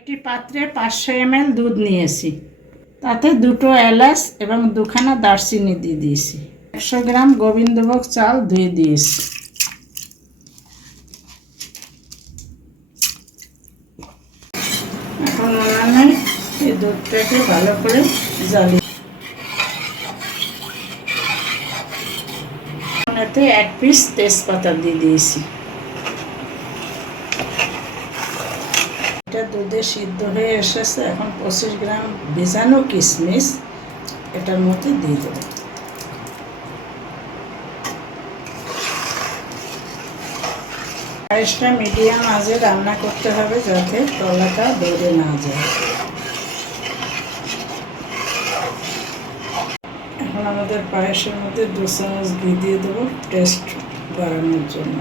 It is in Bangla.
একটি পাত্রে 500 ml দুধ নিয়েছি, তাতে 2টো এলাচ এবং 2খানা দারচিনি দিয়ে দিয়েছি। 100 গ্রাম গোবিন্দভোগ চাল ধুয়ে দিয়েছি। এখন উনানে এই দুধটাকে ভালো করে জ্বালিয়ে এতে 1 পিস তেজপাতা দিয়ে দিয়েছি। এটা দুধে সিদ্ধ হয়ে এসেছে। এখন 25 গ্রাম ভেজানো কিশমিশ এটার মধ্যে দিয়ে দেবো। পায়েসটা মিডিয়াম আঁচে রান্না করতে হবে যাতে তলাটা ধরে না যায়। এখন আমাদের পায়েসের মধ্যে 2 চামচ ঘি দিয়ে দেবো টেস্ট বাড়ানোর জন্য।